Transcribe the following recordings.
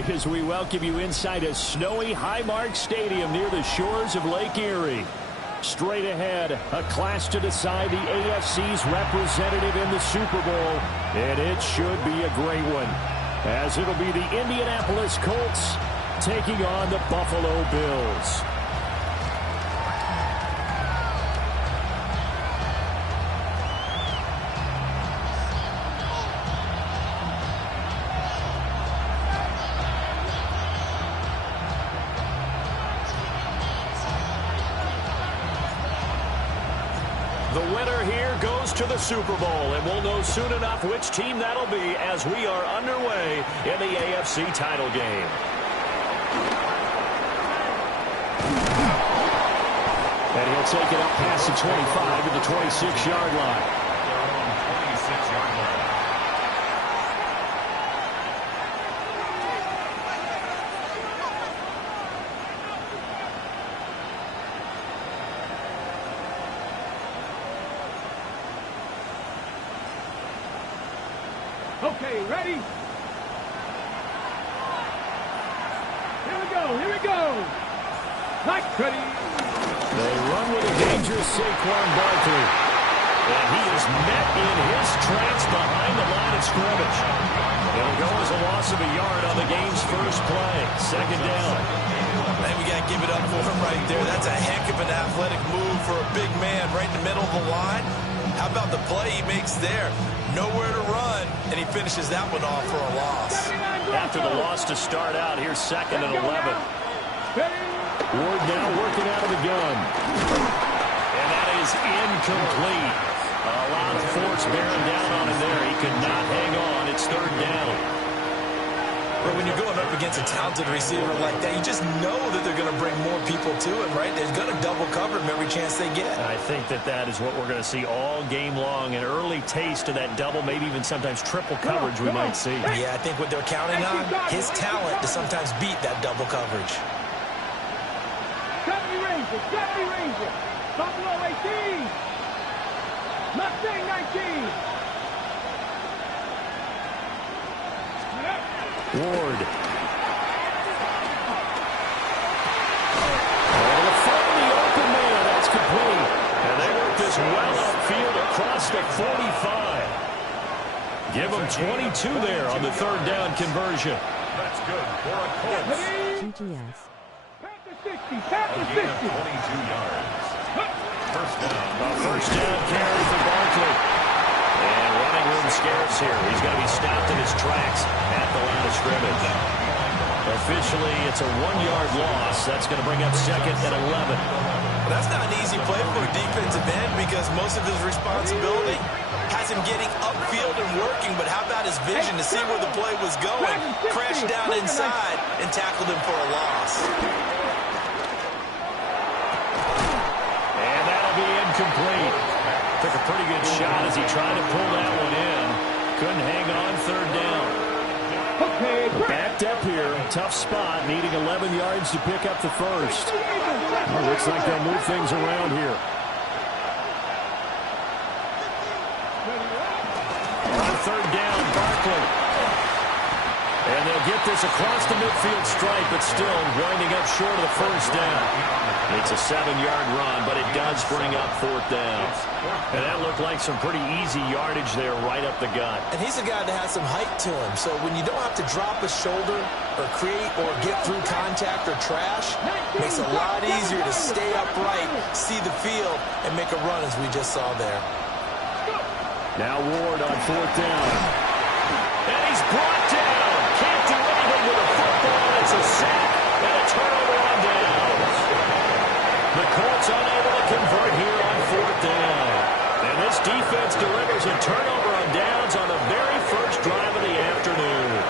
Day as we welcome you inside a snowy Highmark Stadium near the shores of Lake Erie. Straight ahead, a clash to decide the AFC's representative in the Super Bowl, and it should be a great one, as it'll be the Indianapolis Colts taking on the Buffalo Bills. The winner here goes to the Super Bowl, and we'll know soon enough which team that'll be as we are underway in the AFC title game. And he'll take it up past the 25 to the 26-yard line. Okay, ready? Here we go. Like ready. They run with a dangerous Saquon Barkley. And he is met in his tracks behind the line of scrimmage. It'll go as a loss of a yard on the game's first play. Second down. And we got to give it up for him right there. That's a heck of an athletic move for a big man right in the middle of the line. How about the play he makes there? Nowhere to run, and he finishes that one off for a loss. After the loss to start out, here's second and 11. Ward now working out of the gun. And that is incomplete. A lot of force bearing down on him there. He could not hang on. It's third down. But when you're going up against a talented receiver like that, you just know that they're going to bring more people to him, right? They're going to double cover him every chance they get. I think that is what we're going to see all game long. An early taste of that double, maybe even sometimes triple coverage we might see. Yeah, I think what they're counting on, his talent to sometimes beat that double coverage. 70 Ranger. Buffalo 18. Mustang 19. Ward. And to find the open man, that's complete. And they work this well upfield across the 45. Give them 22 there on the third down conversion. That's good for a Colts. M2S. Past the 60. 22 yards. First down. A first down carry for Barkley. And running room scarce here. He's going to be stopped in his tracks at the line of scrimmage. Officially, it's a 1-yard loss. That's going to bring up second and 11. Well, that's not an easy play for a defensive end because most of his responsibility has him getting upfield and working, but how about his vision to see where the play was going? Crashed down inside and tackled him for a loss. And that'll be incomplete. Took a pretty good shot as he tried to pull that one in. Couldn't hang on third down. Backed up here. Tough spot. Needing 11 yards to pick up the first. Well, looks like they'll move things around here. On third down, Barkley. And they'll get this across the midfield stripe, but still winding up short of the first down. It's a 7-yard run, but it does bring up fourth down. And that looked like some pretty easy yardage there right up the gut. And he's a guy that has some height to him, so when you don't have to drop a shoulder or create or get through contact or trash, it makes it a lot easier to stay upright, see the field, and make a run as we just saw there. Now Ward on fourth down. And he's brought down. Can't do anything with a football. It's a sack and a turnover on downs. The Colts unable to convert here on fourth down. And this defense delivers a turnover on downs on the very first drive of the afternoon.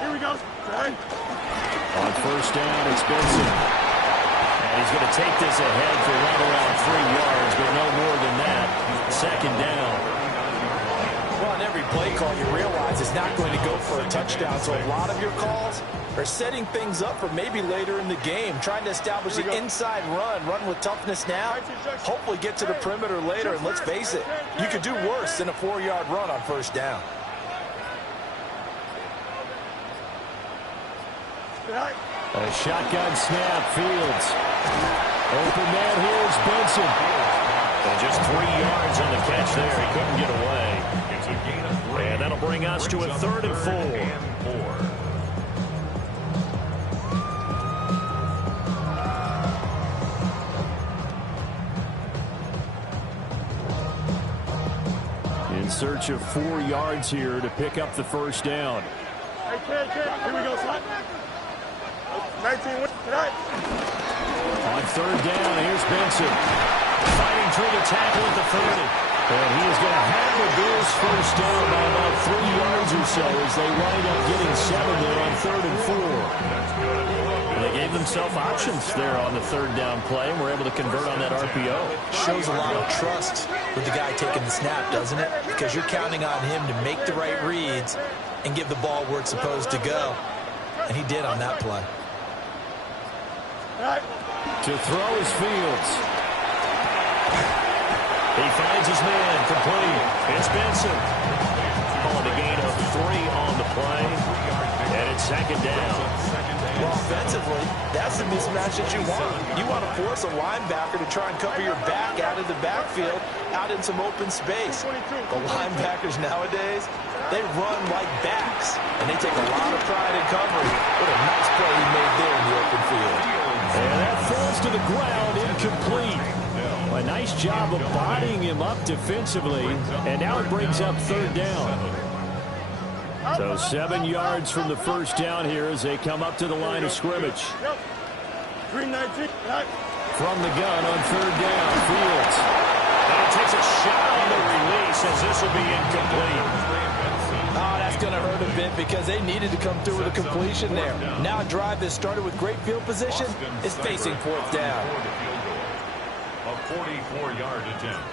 Here we go. On first down, it's Benson. And he's going to take this ahead for right around 3 yards, but no more than that. Second down. Well, every play call, you realize it's not going to go for a touchdown. So a lot of your calls are setting things up for maybe later in the game, trying to establish the inside run with toughness now, hopefully get to the perimeter later. And let's face it, you could do worse than a 4-yard run on first down. A shotgun snap, Fields. Open man, here's Benson. And just 3 yards on the catch there. He couldn't get away. It's a gain of 3. And that'll bring us to a 3rd and 4. In search of 4 yards here to pick up the first down. Hey, kid, here we go, son. 19 wins tonight. On 3rd down, here's Benson. Fighting through the tackle at the 30. And he is going to have a Bills first down by about 3 yards or so as they wind up getting 7 there on 3rd and 4. And they gave themselves options there on the 3rd down play and were able to convert on that RPO. Shows a lot of trust with the guy taking the snap, doesn't it? Because you're counting on him to make the right reads and give the ball where it's supposed to go. And he did on that play. To throw is Fields. He finds his man, complete. It's Benson. Calling a gain of 3 on the play. And it's 2nd down. Well, offensively, that's the mismatch that you want. You want to force a linebacker to try and cover your back out of the backfield, out in some open space. The linebackers nowadays, they run like backs, and they take a lot of pride in covering. What a nice play he made there in the open field. And that falls to the ground, incomplete. A nice job of bodying him up defensively, and now it brings up 3rd down. So 7 yards from the first down here as they come up to the line of scrimmage. 319. From the gun on 3rd down, Fields. And he takes a shot on the release as this will be incomplete. Oh, that's going to hurt a bit because they needed to come through with a completion there. Now a drive that started with great field position is facing 4th down. A 44-yard attempt.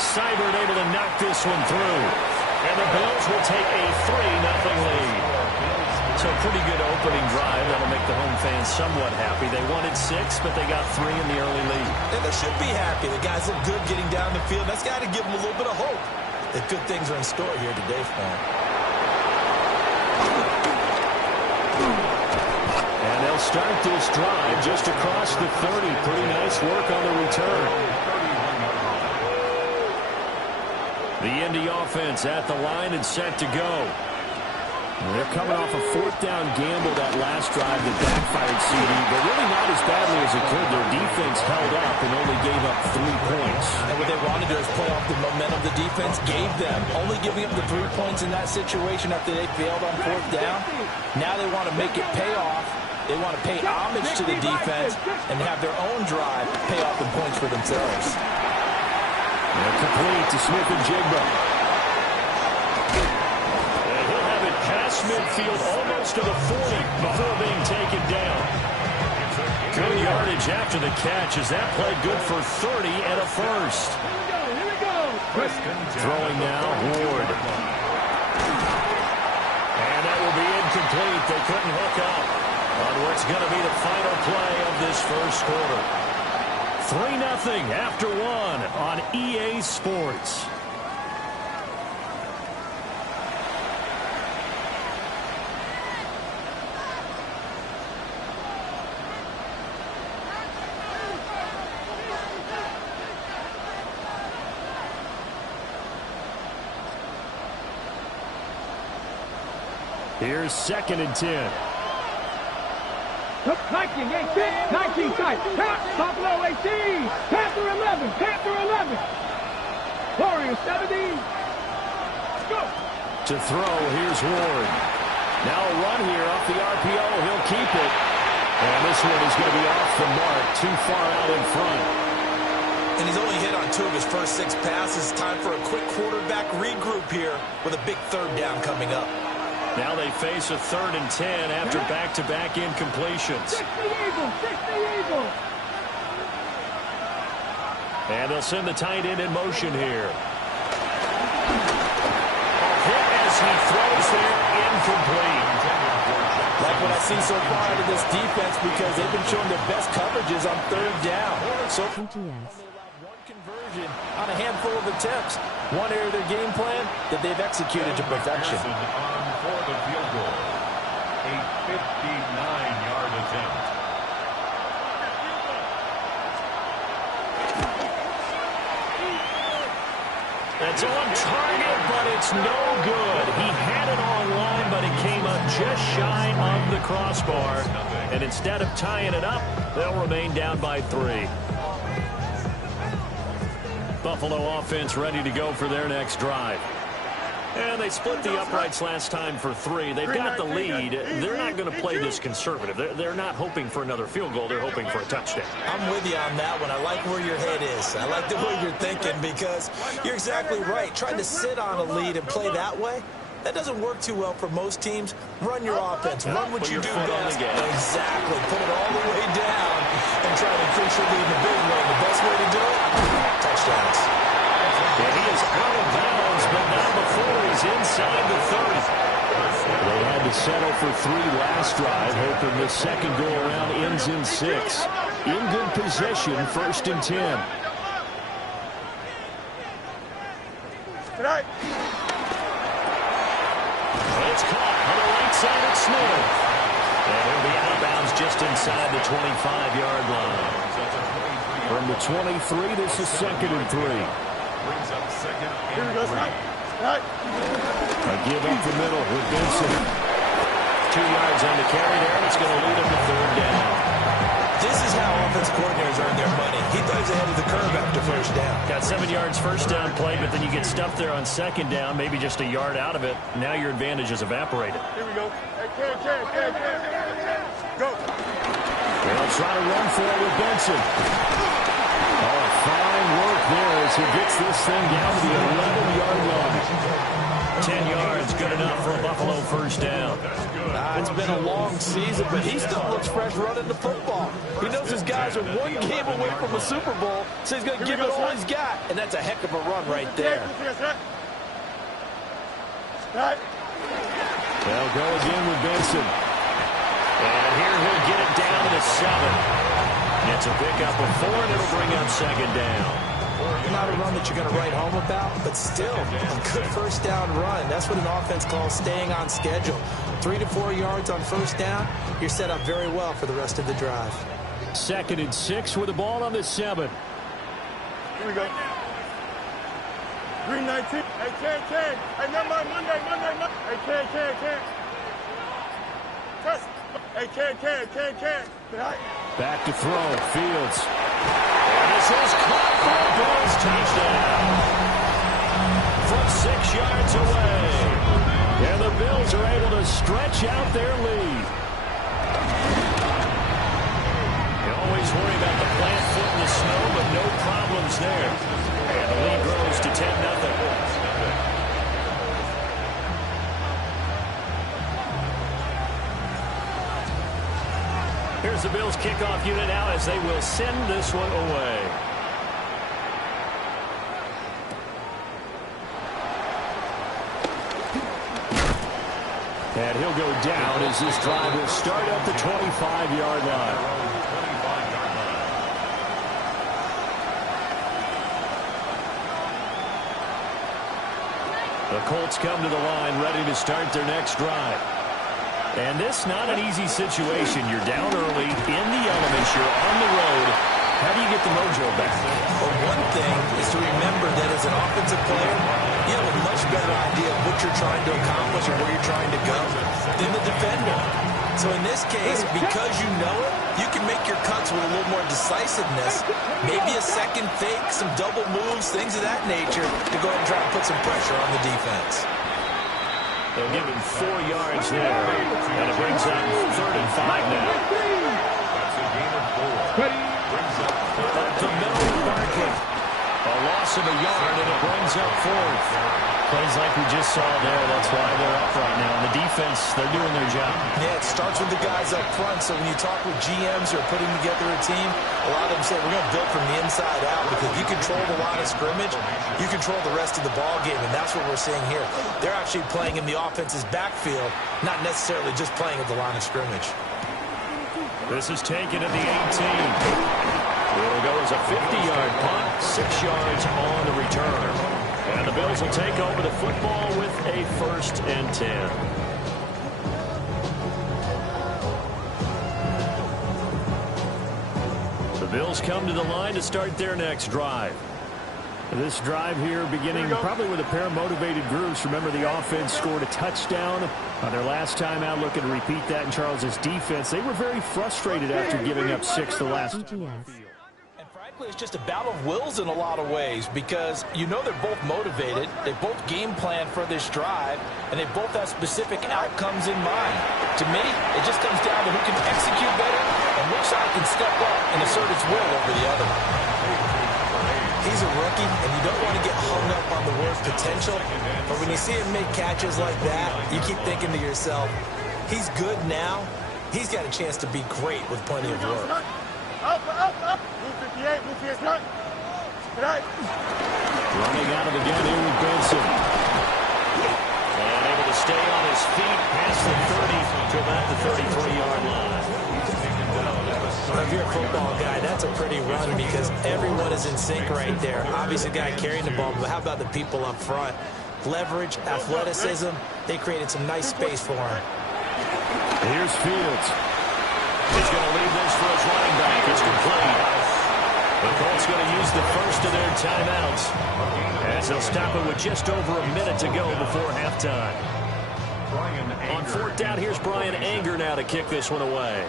Seibert able to knock this one through. And the Bills will take a 3-0 lead. So pretty good opening drive. That'll make the home fans somewhat happy. They wanted 6, but they got 3 in the early lead. And they should be happy. The guys look good getting down the field. That's got to give them a little bit of hope that good things are in store here today for them. And they'll start this drive just across the 30. Pretty nice work on the return. The Indy offense at the line and set to go. They're coming off a 4th down gamble that last drive that backfired CD, but really not as badly as it could. Their defense held up and only gave up 3 points. And what they wanted to do is play off the momentum the defense gave them. Only giving up the 3 points in that situation after they failed on 4th down. Now they want to make it pay off. They want to pay homage to the defense and have their own drive pay off in points for themselves. And complete to Smith and Jigba. And he'll have it past midfield almost to the 40 before being taken down. Good yardage after the catch as that played good for 30 and a first. Here we go. Throwing now, Ward. And that will be incomplete. They couldn't hook up on what's going to be the final play of this first quarter. 3-0 after 1 on EA Sports. Here's 2nd and 10. Viking 18, 19 tight. Buffalo 18. Panther 11. Panther 11. Warriors 17. Go. To throw, here's Ward. Now a run here off the RPO. He'll keep it. And this one is going to be off the mark. Too far out in front. And he's only hit on 2 of his first 6 passes. Time for a quick quarterback regroup here with a big 3rd down coming up. Now they face a 3rd and 10 after back-to-back incompletions. 60 Eagles. And they'll send the tight end in motion here. as he throws there incomplete. Like what I see so far out of this defense, because they've been showing their best coverages on third down. So M2S. one conversion on a handful of attempts. One area of their game plan that they've executed to perfection. On for the field goal. A 59-yard attempt. It's on target, but it's no good. He had it on line, but it came up just shy of the crossbar. And instead of tying it up, they'll remain down by 3. Buffalo offense ready to go for their next drive. And they split the uprights last time for 3. They've got the lead. They're not going to play this conservative. They're not hoping for another field goal. They're hoping for a touchdown. I'm with you on that one. I like where your head is. I like the way you're thinking, because you're exactly right. Trying to sit on a lead and play that way, that doesn't work too well for most teams. Run your offense. Run what you do best. Exactly. Put it all the way down and try to increase your lead in a big way. The best way to do it, touchdowns. And he is out of bounds, but not before he's inside the 30. They had to settle for 3 last drive, hoping the second go-around ends in 6. In good possession, 1st and 10. Tonight. It's caught on the right side of Smith. And he'll be out of bounds just inside the 25-yard line. From the 23, this is 2nd and 3. Brings up second Here we go, and 3. A give up the middle with Benson. 2 yards on the carry there, and it's going to lead him to 3rd down. This is how offensive coordinators earn their money. He thought he was ahead of the curve after 1st down. Got 7 yards first down play, but then you get stuffed there on 2nd down, maybe just a yard out of it. Now your advantage is evaporated. Here we go. Hey, can. Go. They'll try to run for it with Benson. Oh, fine work there as he gets this thing down to the 11-yard line. 10 yards, good enough for a Buffalo 1st down. It's been a long season, but he still looks fresh running the football. He knows his guys are 1 game away from a Super Bowl, so he's going to give it all he's got, and that's a heck of a run right there. They'll go again with Benson. And here he'll get it down to the 7. It's a pickup of 4, and it'll bring up 2nd down. Not a run that you're going to write home about, but still a good 1st down run. That's what an offense calls staying on schedule. 3 to 4 yards on 1st down, you're set up very well for the rest of the drive. 2nd and 6 with the ball on the 7. Here we go. Green 19. Hey, can. Hey, remember Monday. Hey, can. Test. Hey, can. Back to throw, Fields. And this is caught for a Bills touchdown. From 6 yards away. And the Bills are able to stretch out their lead. You always worry about the plant foot in the snow, but no problems there. And the lead grows to 10-0. Here's the Bills kickoff unit now as they will send this one away. And he'll go down as this drive will start at the 25-yard line. The Colts come to the line ready to start their next drive. And this not an easy situation. You're down early, in the elements, you're on the road. How do you get the mojo back? Well, one thing is to remember that as an offensive player, you have a much better idea of what you're trying to accomplish and where you're trying to go than the defender. So in this case, because you know it, you can make your cuts with a little more decisiveness. Maybe a second fake, some double moves, things of that nature to go ahead and try to put some pressure on the defense. They'll give him 4 yards there, and it brings up 3rd and 5 now. That's a gain of 4. Brings up Up the middle of Barkley. A loss loss of a yard, and it brings up fourth. Plays like we just saw there. That's why they're up right now. And the defense, they're doing their job. Yeah, it starts with the guys up front. So when you talk with GMs who are putting together a team, a lot of them say, we're going to build from the inside out, because if you control the line of scrimmage, you control the rest of the ball game, and that's what we're seeing here. They're actually playing in the offense's backfield, not necessarily just playing at the line of scrimmage. This is taken at the 18. It'll go as a 50-yard punt, 6 yards on the return. And the Bills will take over the football with a 1st and 10. The Bills come to the line to start their next drive. This drive here beginning probably with a pair of motivated groups. Remember, the offense scored a touchdown on their last time out. Looking to repeat that in Charles's defense. They were very frustrated after giving up 6 the last time. It's just a battle of wills in a lot of ways, because you know they're both motivated, they both game plan for this drive, and they both have specific outcomes in mind. To me, it just comes down to who can execute better and which side can step up and assert its will over the other. He's a rookie, and you don't want to get hung up on the word potential, but when you see him make catches like that, you keep thinking to yourself, he's good now, he's got a chance to be great with plenty of work. Up. Move 58, move 58, right. Running out of the gun here with Benson. And able to stay on his feet past the 30 to about the 33-yard line. If you're a football guy, that's a pretty run, because everyone is in sync right there. Obviously, the guy carrying the ball, but how about the people up front? Leverage, athleticism, they created some nice space for him. Here's Fields. He's going to leave this for his running back. It's complete. The Colts going to use the first of their timeouts, as they'll stop it with just over a minute to go before halftime. On 4th down, here's Brian Anger now to kick this one away.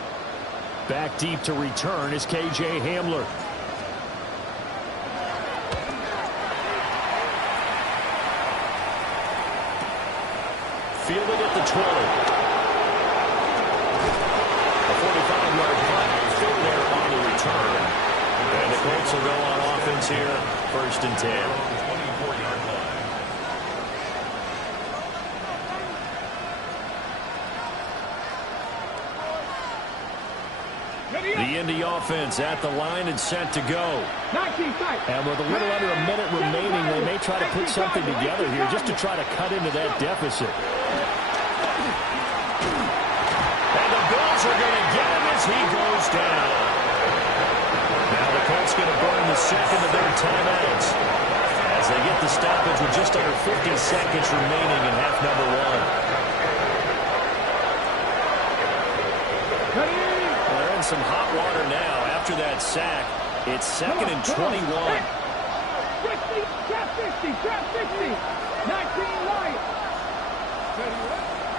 Back deep to return is K.J. Hamler. Fielded at the 20. 45-yard punt, still there on the return. And the Colts will go on offense here, 1st and 10. The Indy offense at the line and set to go. And with a little under a minute remaining, they may try to put something together here just to try to cut into that deficit. Are going to get him as he goes down. Now the Colts going to burn the second of their timeouts as they get the stoppage with just under 50 seconds remaining in half number 1. Well, they're in some hot water now after that sack. It's 2nd and 21. 60, trap 60, 19 right.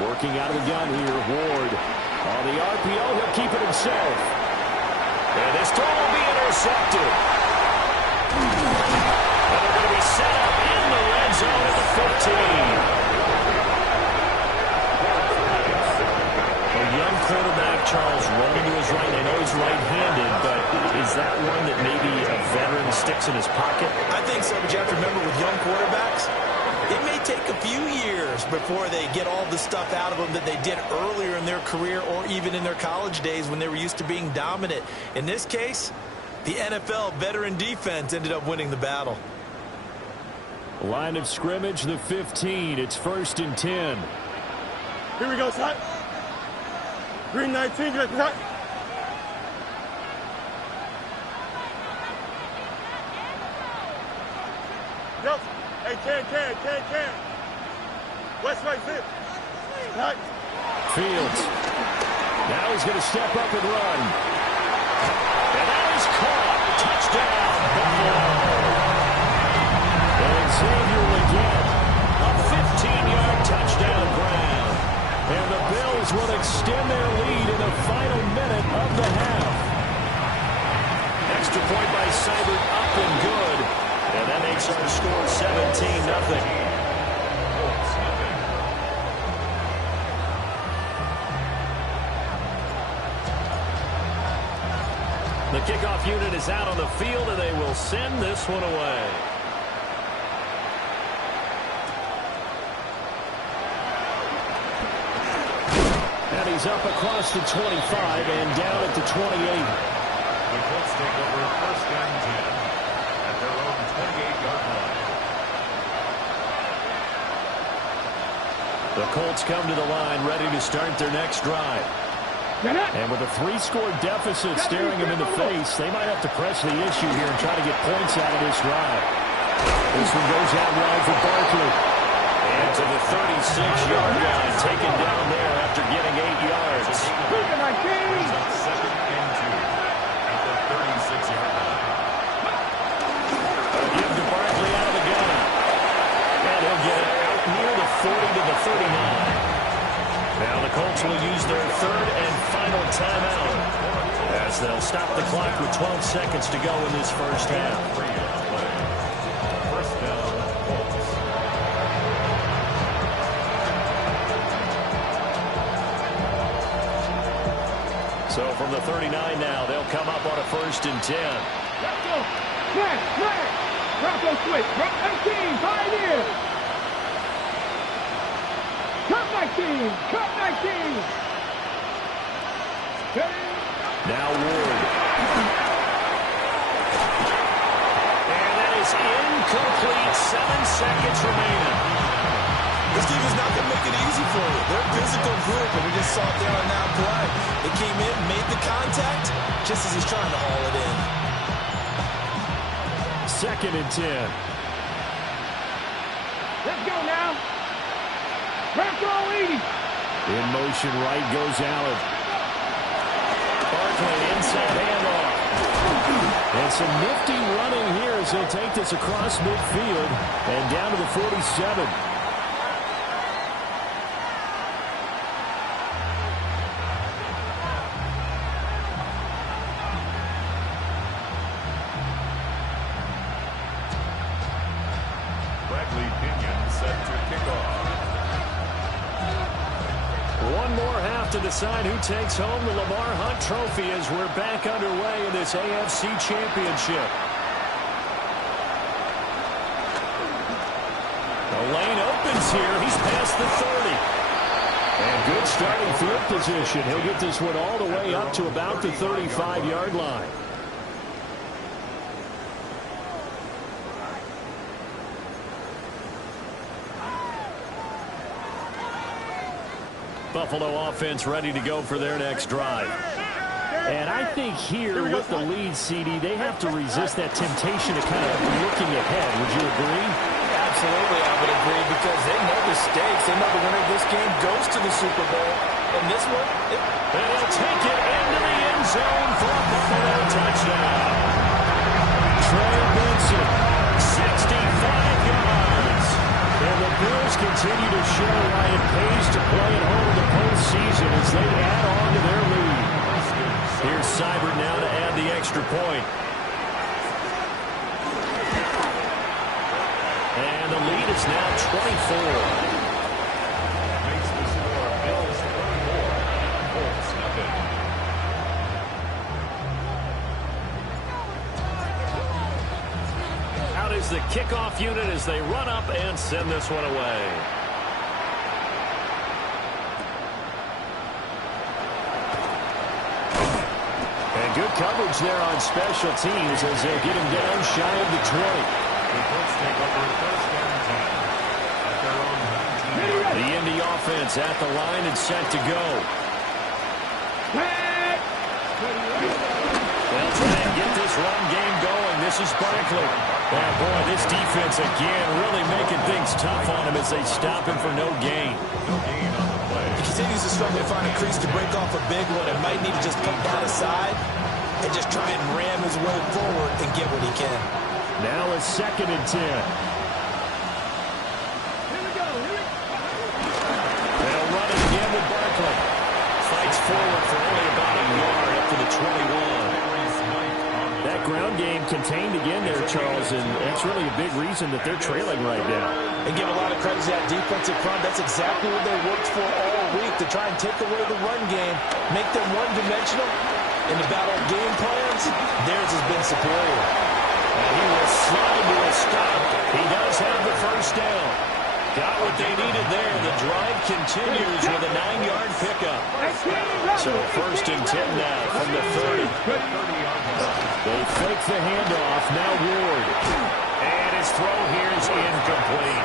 Working out of the gun here, Ward. On the RPO, he'll keep it himself. And this throw will be intercepted. And they're going to be set up in the red zone at the 15. A young quarterback, Charles, rolling to his right. I know he's right-handed, but is that one that maybe a veteran sticks in his pocket? I think so, but you have to remember with young quarterbacks, it may take a few years before they get all the stuff out of them that they did earlier in their career or even in their college days when they were used to being dominant. In this case, the NFL veteran defense ended up winning the battle. Line of scrimmage, the 15. It's 1st and 10. Here we go, son. Green 19, get it, Yep. Hey, can. West right, sit. Right. Fields. Now he's going to step up and run. And that is caught. Touchdown, Buffalo. And Xavier again. A 15-yard touchdown grab. And the Bills will extend their lead in the final minute of the half. Extra point by Seibert, up and good. And that makes our score 17-0. The kickoff unit is out on the field, and they will send this one away. is up across the 25 and down at the 28. The Colts take over 1st and 10 at their own 28-yard line. The Colts come to the line ready to start their next drive. And with a 3-score deficit staring them in the face, they might have to press the issue here and try to get points out of this drive. This one goes out wide for Barkley. And to the 36-yard line, taken down there after getting 8 yards. Second and 2 at the 36-yard line. A give to Barkley out of the gun. And he'll get it out near the 40 to the 39. Now the Colts will use their 3rd and final timeout as they'll stop the clock with 12 seconds to go in this first half. First down, Colts. So from the 39 now, they'll come up on a 1st and 10. Let's go. Flag. Bronco switch. 18. 5 years. Cut 19. Now Ward. And that is incomplete. 7 seconds remaining. This team is not going to make it easy for you. They're a physical group, and we just saw it there on that play. They came in, made the contact, just as he's trying to haul it in. 2nd and 10. Let's go now. Bronco 80. In motion, right goes Allen. Barkley inside handoff. And some nifty running here as they'll take this across midfield and down to the 47. To decide who takes home the Lamar Hunt Trophy as we're back underway in this AFC Championship. The lane opens here. He's past the 30. And good starting field position. He'll get this one all the way up to about the 35-yard line. Buffalo offense ready to go for their next drive. And I think here with the lead, CD, they have to resist that temptation of kind of looking ahead. Would you agree? Absolutely, I would agree, because they know the stakes. They know the winner of this game goes to the Super Bowl. And this one, and he'll take it into the end zone for a Buffalo touchdown. Trey Benson, 65 yards. And the Bills continue to show why it pays to play at home in the postseason as they add on to their lead. Here's Seibert now to add the extra point. And the lead is now 24. Makes the score Bills 34, Colts nothing. Out is the kickoff unit as they run up and send this one away. And good coverage there on special teams as they'll get him down shy of the 20. The Colts take over 1st and 10 at their own 19. The Indy offense at the line and set to go. They'll try and get this run game going. This is Barkley. And boy, this defense again really making things tough on him as they stop him for no gain. No gain on the play. he continues to struggle to find a crease to break off a big one, and might need to just come down the side and just try and ram his way forward and get what he can. Now a 2nd and 10. They'll run it again with Barkley. Fights forward for only about a yard up to the 21. That ground game contained again there, Charles, and that's really a big reason that they're trailing right now. And give a lot of credit to that defensive front. That's exactly what they worked for all week, to try and take away the run game, make them one-dimensional. In the battle of game plans, theirs has been superior. And he will slide to a stop. He does have the first down. Got what they needed there. The drive continues with a 9-yard pickup. So 1st and 10 now from the 30. They fake the handoff. Now Ward. And his throw here is incomplete.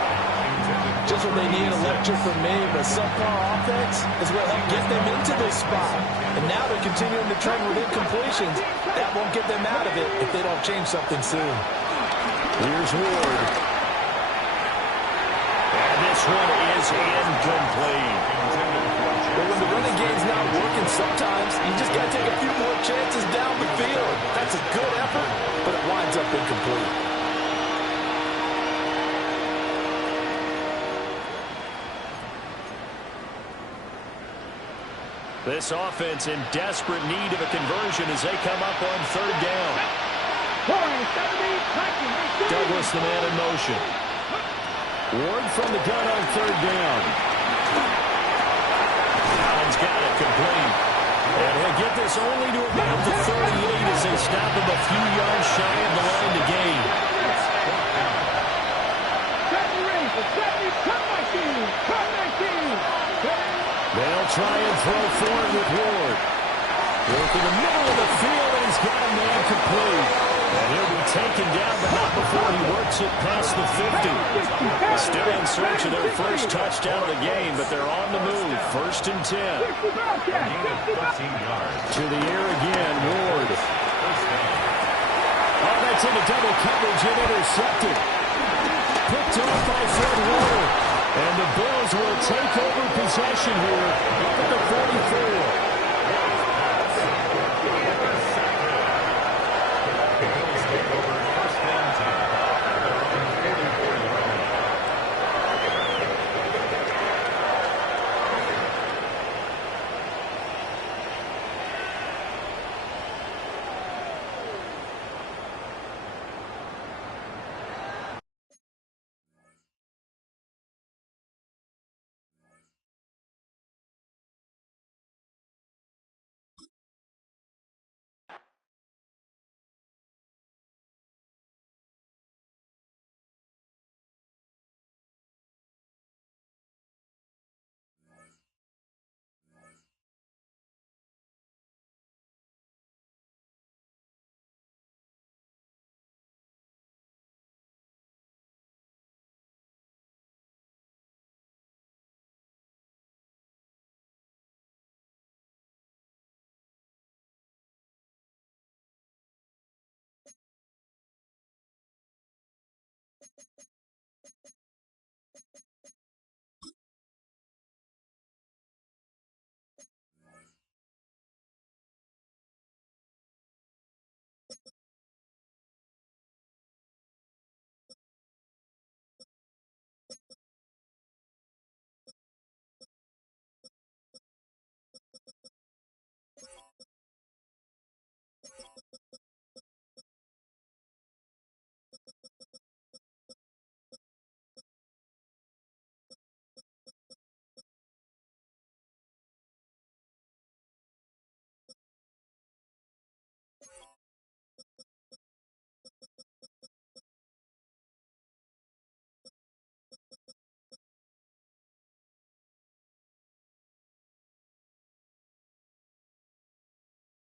Just what they need, a lecture from me, but subpar offense is what helped get them into this spot. And now they're continuing to trend with incompletions. That won't get them out of it if they don't change something soon. Here's Ward. And this one is incomplete. But when the running game's not working, sometimes you just got to take a few more chances down the field. That's a good effort, but it winds up incomplete. This offense in desperate need of a conversion as they come up on 3rd down. Douglas, the man in motion. Ward from the gun on 3rd down. Allen's got it complete. And he'll get this only to about the 38 as they stop him a few yards shy of the line to gain. They'll try and throw forward with Ward. Work in the middle of the field, and he's got a man complete. And he'll be taken down, but not before he works it past the 50. Still in search of their first touchdown of the game, but they're on the move. 1st and 10. To the air again, Ward. Oh, that's into double coverage and intercepted. Picked off by Fred Warner. And the Bills will take over possession here up at the 44.